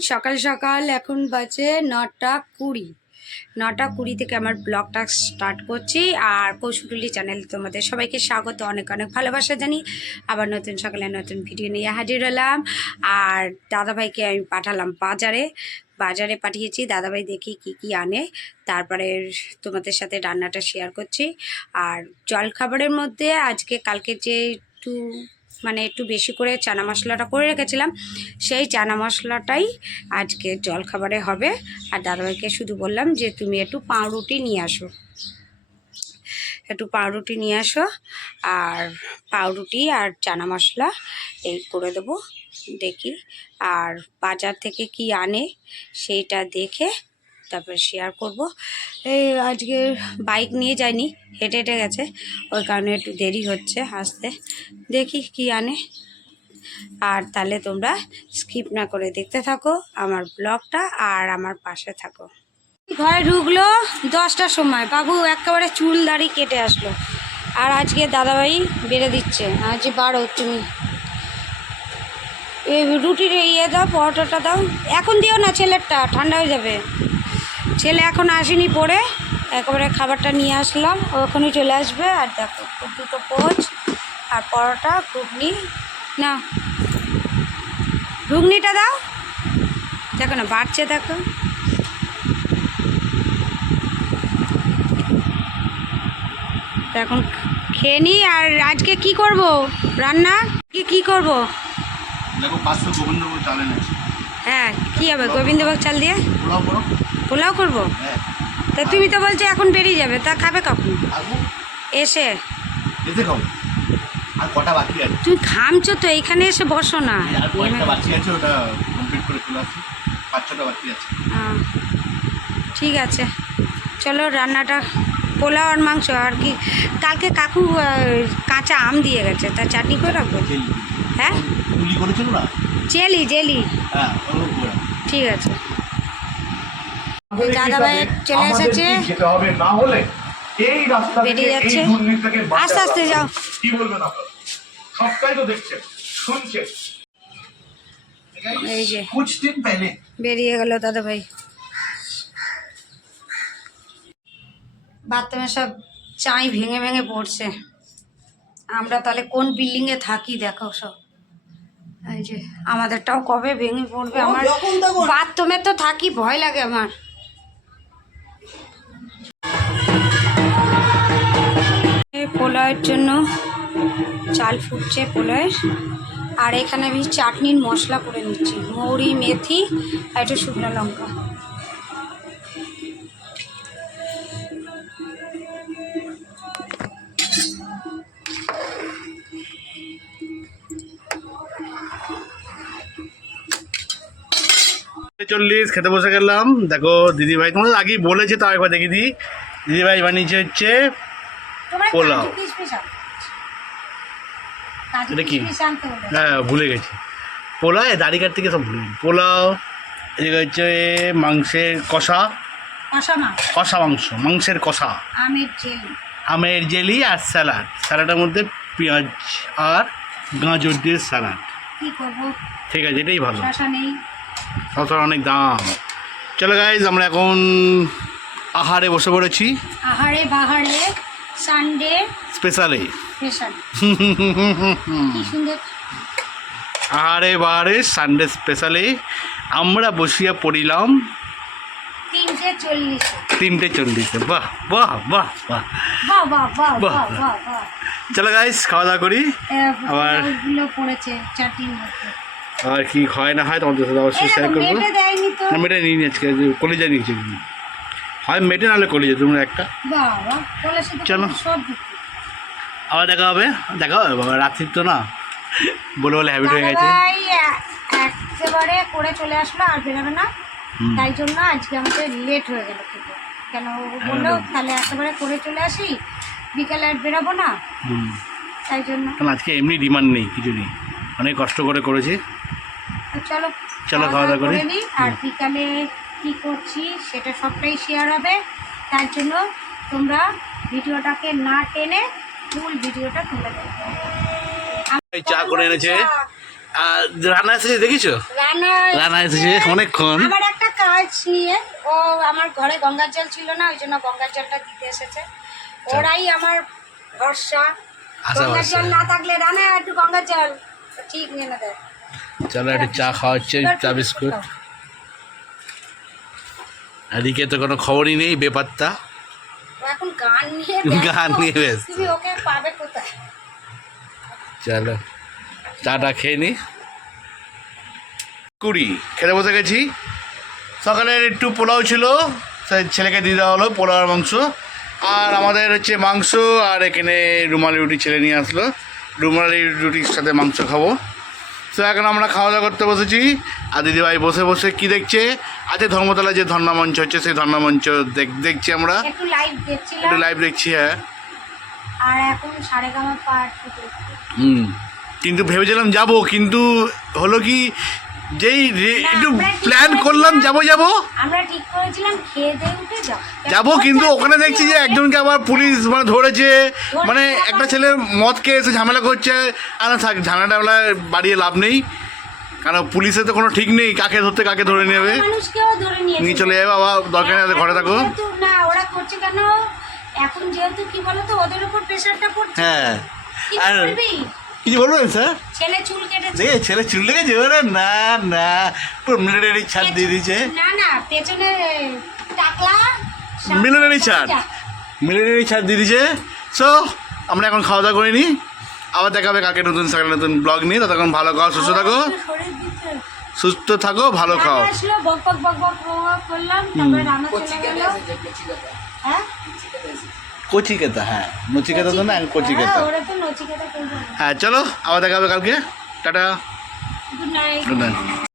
সকাল সকাল এখন বাজে নটা কুড়ি। নটা কুড়ি থেকে আমার ব্লগটা স্টার্ট করছি। আর কৌশুটুলি চ্যানেল তোমাদের সবাইকে স্বাগত, অনেক অনেক ভালোবাসা জানি। আবার নতুন সকালে নতুন ভিডিও নিয়ে হাজির হলাম। আর দাদাভাইকে আমি পাঠালাম বাজারে। বাজারে পাঠিয়েছি, দাদাভাই দেখি কি কি আনে। তারপরে তোমাদের সাথে রান্নাটা শেয়ার করছি। আর জলখাবারের মধ্যে আজকে কালকে যে একটু মানে একটু বেশি করে চানা মশলাটা করে রেখেছিলাম। সেই চানা মশলাটাই আজকে জলখাবারে হবে। আর দাদাভাইকে শুধু বললাম যে, তুমি একটু পাউরুটি নিয়ে আসো। একটু পাউরুটি নিয়ে আসো আর পাউরুটি আর চানা মশলা এই করে দেবো দেখি। আর বাজার থেকে কি আনে সেইটা দেখে তারপরে শেয়ার করব। এই আজকে বাইক নিয়ে যায়নি হেঁটে হেঁটে গেছে। ওই কারণে একটু দেরি হচ্ছে আসতে দেখি কি আনে। আর তাহলে তোমরা স্কিপ না করে দেখতে থাকো আমার ব্লগটা আর আমার পাশে থাকো। ঘরে ঢুকলো দশটার সময়। বাবু একেবারে চুল দাড়ি কেটে আসলো। আর আজকে দাদাভাই বেড়ে দিচ্ছে। আজ বারো তুমি। এই রুটির ইয়ে দাও, পরোটাটা দাও। এখন দিও না ছেলেরটা, ঠান্ডা হয়ে যাবে। ছেলে এখন আসেনি পড়ে একেবারে খাবারটা নিয়ে আসলাম ও এখনই চলে আসবে আর দেখো দুটো পোচ আর পরোটা ঘুগনি। না ঘুগনিটা দাও। দেখো না বাড়ছে দেখো। এখন খেয়ে নিই আর আজকে কি করব? রান্না? কি কি করব? দেখো পাঁচশো গোবিন্দপুর চালে আছে হ্যাঁ কি হবে? গোবিন্দভোগ চাল দিয়ে? পোলাও করো পোলাও করব? হ্যাঁ। তা তুমি তো বলছো এখন বেরিয়ে যাবে তা খাবে কখন? এসে। এসে খাও আর কটা বাকি আছে? তুমি খামছো তো এইখানে এসে বসো না। আর কয়েকটা বাকি আছে ওটা কমপ্লিট করে চলে আসি পাঁচ ছটা বাকি আছে। ঠিক আছে। চলো রান্নাটা পোলাও আর মাংস আর কি? কালকে কাকু কাঁচা আম দিয়ে গেছে তা চাটনি করে রাখব? হ্যাঁ? Jelly jelly. হ্যাঁ। ঠিক আছে। বেরিয়ে যাচ্ছে। আস্তে আস্তে যাও। এই যে। বেরিয়ে গেল দাদা ভাই। বাথরুমে সব চাই ভেঙে ভেঙে পড়ছে। আমরা তাহলে কোন বিল্ডিংয়ে থাকি দেখো সব। এই যে আমাদেরটাও কবে ভেঙে পড়বে? আমার বাথরুমে তো থাকি ভয় লাগে আমার। পোলাওয়ের জন্য চাল ফুটছে পোলাওয়ের। আর এখানে আমি চাটনির মশলা করে নিচ্ছি। মৌরি, মেথি আর একটু শুকনো লঙ্কা। চল্লিশ, খেতে বসে গেলাম। দেখো, দিদিভাই তোমাদের আগেই বলেছে, তাও একবার দেখি দিই। দিদিভাই বানিয়েছে হচ্ছে পোলাও। এটা কি? হ্যাঁ ভুলে গেছি। পোলাও দাড়ি কাটতে গিয়ে সব ভুলে গেছি। পোলাও এদিকে হচ্ছে মাংসের কষা। কষা মাংস। মাংসের কষা। আমের জেলি। আমের জেলি আর স্যালাড। স্যালাডের মধ্যে পেঁয়াজ আর গাজর দিয়ে স্যালাড। ঠিক আছে এটাই ভালো। শসার অনেক দাম। চলো গাইজ আমরা এখন আহারে বসে পড়েছি। আহারে বাহারে সানডে স্পেশালে স্পেশাল কি সুন্দর। আহারে বাহারে সানডে স্পেশালে আমরা বসিয়া পড়িলাম তিনটে চল্লিশ। তিনটে চল্লিশে। বাহ বাহ বাহ বাহ। বাহ চলো গাইজ খাওয়া দাওয়া করি। আবার- গুলো পড়েছে চাটনির মধ্যে। আর কি হয় না হয় তোমাদের সাথে অবশ্যই শেয়ার করব। মেটে দেয়নি তো। না মেটে নিয়ে আজকে কলেজে নিয়েছি হয় মেটে নাহলে কলেজে তোমরা একটা। চলো। সব আবার দেখা হবে দেখা হবে বাবা রাত্রির তো না? বলে বলে হ্যাবিট হয়ে গেছে। একেবারে করে চলে আসলো আর বেরোবে না। তাই জন্য আজকে আমাদের লেট হয়ে গেল খেতে। কেন ও বলল হ্যাঁ। তাহলে একেবারে করে চলে আসি বিকালে আর বেরোবো না। তাই জন্য। আজকে এমনি ডিমান্ড নেই কিছু নেই। অনেক কষ্ট করে করেছি। চলো চলো খাওয়া দাওয়া করে। নিই আর বিকালে কি করছি সেটা সবটাই শেয়ার হবে। তার জন্য তোমরা ভিডিওটাকে না টেনে ফুল ভিডিওটা তুলে দেবে চা করে এনেছে। আর রান্না এসেছে দেখিছো? রানা রানা এসেছে অনেকক্ষণ। আমার একটা কাজ নিয়ে ও আমার ঘরে গঙ্গার জল ছিল না ওই জন্য গঙ্গার জলটা দিতে এসেছে। ওরাই আমার ভরসা। গঙ্গার জল না থাকলে রানা একটু গঙ্গার জল। ঠিক নিয়ে চলো একটু চা খাওয়া হচ্ছে চা বিস্কুট। এদিকে তো কোনো খবরই নেই বেপাত্তা। এখন গান নিয়ে। গান নিয়ে ব্যস্ত। তুমি ওকে পাবে কোথায়? চলো চাটা খেয়ে নি। কুড়ি খেতে বসে গেছি। সকালের একটু পোলাও ছিল সেই ছেলেকে দিয়ে দেওয়া হলো পোলাও আর মাংস। আর আমাদের হচ্ছে মাংস আর এখানে রুমালি রুটি ছেলে নিয়ে আসলো। রুমালি রুটির সাথে মাংস খাব। তো এখন আমরা খাওয়া দাওয়া করতে বসেছি। আর দিদিভাই বসে বসে কি দেখছে? আজকে ধর্মতলা যে ধর্ণামঞ্চ হচ্ছে সেই ধর্ণামঞ্চ দেখ- দেখছি আমরা। একটু লাইভ দেখছিলাম। একটু লাইভ দেখছি হ্যাঁ। আর এখন সাড়ে পার্ট হুম। কিন্তু ভেবেছিলাম যাব কিন্তু হলো কি যেই একটু প্ল্যান করলাম যাব যাব। আমরা ঠিক করেছিলাম খেয়ে দিয়ে উঠে যাও যাব কিন্তু ওখানে দেখছি যে একজনকে আবার পুলিশ মানে ধরেছে। মানে একটা ছেলে মদকে এসে ঝামেলা করছে। আর থাক ঝামেলাটা বাড়িয়ে লাভ নেই। কারণ পুলিশের তো কোনো ঠিক নেই কাকে ধরতে কাকে ধরে নেবে। নিয়ে চলে যাবে আবার দরকার নেই ঘরে থাকো না ওরা করছে কেন? এখন যেহেতু কি বলতো ওদের উপর প্রেশারটা পড়ছে। হ্যাঁ। আর কিছু বলবেন স্যার? ছেলে চুল কেটেছে। দেখে ছেলে চুল লেগেছে? ওরে না না পুরো মিলিটারি ছাড় দিয়ে দিয়েছে। না না পেছনে টাকলা মিলিটারি ছাড়। মিলিটারি ছাড় দিয়ে দিয়েছে। সো আমরা এখন খাওয়া দাওয়া করিনি আবার দেখাবে কাকে নতুন সকালে নতুন ব্লগ নিয়ে। ততক্ষণ ভালো খাও সুস্থ থাকো। সুস্থ থাকো ভালো খাও। রান্না আসলো বক বক বক বক বক বক করলাম। হ্যাঁ? কচি কেতা হ্যাঁ। নচিকেতা তো না কচিকেতা। হ্যাঁ, হ্যাঁ চলো আবার দেখা হবে কালকে। Tata. Good night good night